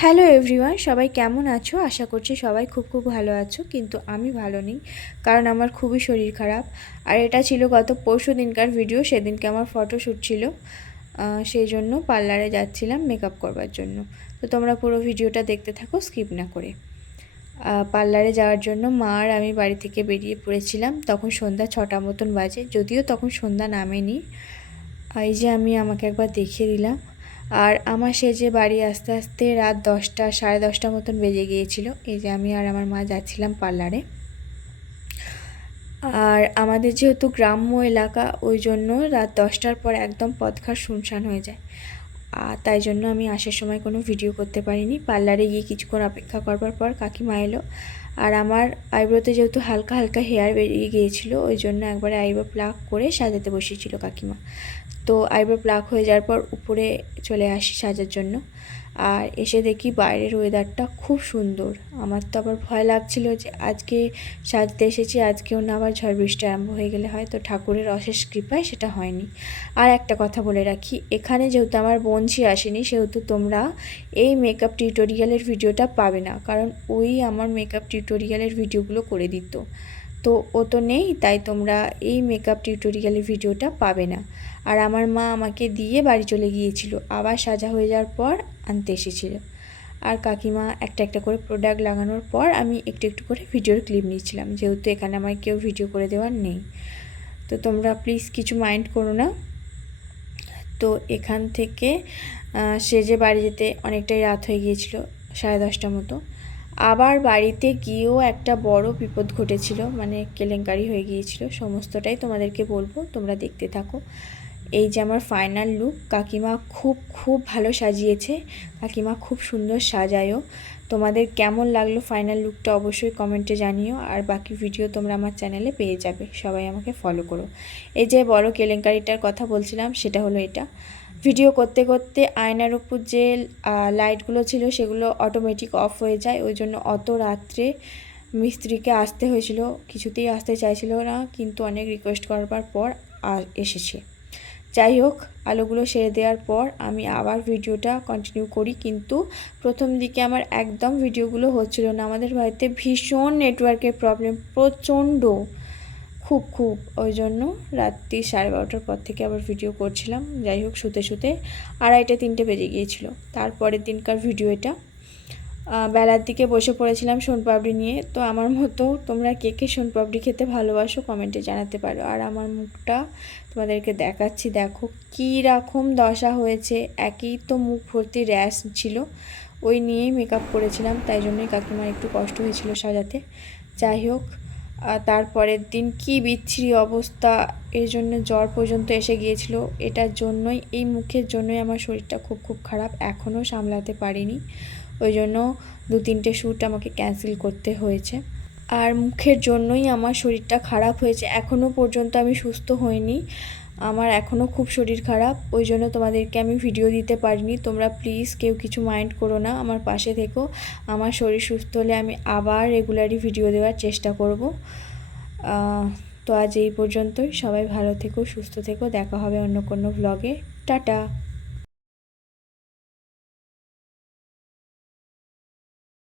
Hello everyone সবাই কেমন আছো? আশা করছি সবাই খুব খুব ভালো আছো, কিন্তু আমি ভালো নেই, কারণ আমার খুবই শরীর খারাপ। আর এটা ছিল গত পরশু দিনকার ভিডিও সেদিনকে আমার ফটোশ্যুট ছিল। সেই জন্য পার্লারে যাচ্ছিলাম মেকআপ করবার জন্য। তো তোমরা পুরো ভিডিওটা দেখতে থাকো স্কিপ না করে। পার্লারে যাওয়ার জন্য মা আর আমি বাড়ি থেকে বেরিয়ে পড়েছিলাম। তখন সন্ধ্যা ছটা মতন বাজে। যদিও তখন সন্ধ্যা নামেনি। এই যে আমি আমাকে একবার দেখিয়ে দিলাম। আর আমার সেজে বাড়ি আসতে আসতে রাত দশটা, সাড়ে দশটা মতন বেজে গিয়েছিল। এই যে আমি আর আমার মা যাচ্ছিলাম পার্লারে। আর আমাদের যেহেতু গ্রাম্য এলাকা, ওই জন্য রাত দশটার পর একদম পথঘাট শুনশান হয়ে যায়। আর তাই জন্য আমি আসার সময় কোনো ভিডিও করতে পারিনি। পার্লারে গিয়ে কিছুক্ষণ অপেক্ষা করবার পর কাকিমা এলো। আর আমার আইব্রোতে যেহেতু হালকা হালকা হেয়ার বেরিয়ে গিয়েছিল, ওই জন্য একবারে আইব্রো প্লাক করে সাজাতে বসিয়েছিল কাকিমা। তো আইব্রো প্লাক হয়ে যাওয়ার পর উপরে চলে আসি সাজার জন্য। আর এসে দেখি বাইরের ওয়েদারটা খুব সুন্দর। আমার তো আবার ভয় লাগছিল যে আজকে সাজতে এসেছি, আজকেও না আবার ঝড় বৃষ্টি আরম্ভ হয়ে গেলে হয় তো ঠাকুরের অশেষ কৃপায় সেটা হয়নি। আর একটা কথা বলে রাখি, এখানে যেহেতু আমার বোনঝি আসেনি, সেহেতু তোমরা এই মেকআপ টিউটোরিয়ালের ভিডিওটা পাবে না। কারণ ওই আমার মেকআপ টিউটোরিয়ালের ভিডিওগুলো করে দিত। তো ও তো নেই, তাই তোমরা এই মেকআপ টিউটোরিয়ালের ভিডিওটা পাবে না। আর আমার মা আমাকে দিয়ে বাড়ি চলে গিয়েছিল। আবার সাজা হয়ে যাওয়ার পর আনতে এসেছিল। আর কাকিমা একটা একটা করে প্রোডাক্ট লাগানোর পর আমি একটু একটু করে ভিডিওর ক্লিপ নিয়েছিলাম। যেহেতু এখানে আমার কেউ ভিডিও করে দেওয়ার নেই। তো তোমরা প্লিজ কিছু মাইন্ড করো না। তো এখান থেকে সেজে বাড়ি যেতে অনেকটাই রাত হয়ে গিয়েছিল, সাড়ে দশটা মতো। আবার বাড়িতে গিয়েও একটা বড় বিপদ ঘটেছিল মানে কেলেঙ্কারি হয়ে গিয়েছিল। সমস্তটাই তোমাদেরকে বলব, তোমরা দেখতে থাকো। এই যে আমার ফাইনাল লুক কাকিমা খুব খুব ভালো সাজিয়েছে। কাকিমা খুব সুন্দর সাজায়ও। তোমাদের কেমন লাগল ফাইনাল লুকটা অবশ্যই কমেন্টে জানিও, আর বাকি ভিডিও তোমরা আমার চ্যানেলে পেয়ে যাবে। সবাই আমাকে ফলো করো। এই যে বড় কেলেঙ্কারিটার কথা বলছিলাম, সেটা হলো এটা। ভিডিও করতে করতে আয়নার উপর যে লাইটগুলো ছিল সেগুলো অটোমেটিক অফ হয়ে যায়। ওই জন্য অত রাত্রে মিস্ত্রিকে আসতে হয়েছিল, কিছুতেই আসতে চাইছিল না, কিন্তু অনেক রিকোয়েস্ট করবার পর আ- এসেছে। যাই হোক, আলোগুলো সেরে দেওয়ার পর আমি আবার ভিডিওটা কন্টিনিউ করি, কিন্তু প্রথম দিকে আমার একদম ভিডিওগুলো হচ্ছিল না। আমাদের বাড়িতে ভীষণ নেটওয়ার্কের প্রবলেম প্রচণ্ড। খুব খুব ওই জন্য রাত্রি সাড়ে বারোটার পর থেকে আবার ভিডিও করছিলাম। যাই হোক, শুতে শুতে আড়াইটে, তিনটে বেজে গিয়েছিল। তারপরের দিনকার ভিডিও এটা। বেলার দিকে বসে পড়েছিলাম সোনপাপড়ি নিয়ে। তো আমার মতো তোমরা কে কে সোনপাপড়ি খেতে ভালোবাসো কমেন্টে জানাতে পারো। আর আমার মুখটা তোমাদেরকে দেখাচ্ছি, দেখো কী রকম দশা হয়েছে। একই তো মুখ ভর্তি র্যাশ ছিল। ওই নিয়েই মেকআপ করেছিলাম, তাই জন্যই কাকিমার একটু কষ্ট হয়েছিল সাজাতে। যাই হোক তারপরের দিন কি বিচ্ছিরি অবস্থা, এর জন্য জ্বর পর্যন্ত এসে গিয়েছিল, এটার জন্যই, এই মুখের জন্যই আমার শরীরটা খুব খুব খারাপ, এখনও সামলাতে পারিনি। ওই জন্য দু তিনটে শ্যুট আমাকে ক্যান্সেল করতে হয়েছে। আর মুখের জন্যই আমার শরীরটা খারাপ হয়েছে, এখনও পর্যন্ত আমি সুস্থ হইনি। আমার এখনও খুব শরীর খারাপ, ওই জন্য তোমাদেরকে আমি ভিডিও দিতে পারিনি। তোমরা প্লিজ কেউ কিছু মাইন্ড করো না, আমার পাশে থেকো। আমার শরীর সুস্থ হলে আমি আবার রেগুলারই ভিডিও দেওয়ার চেষ্টা করব। তো আজ এই পর্যন্তই। সবাই ভালো থেকো, সুস্থ থেকো। দেখা হবে অন্য কোনো ব্লগে টাটা!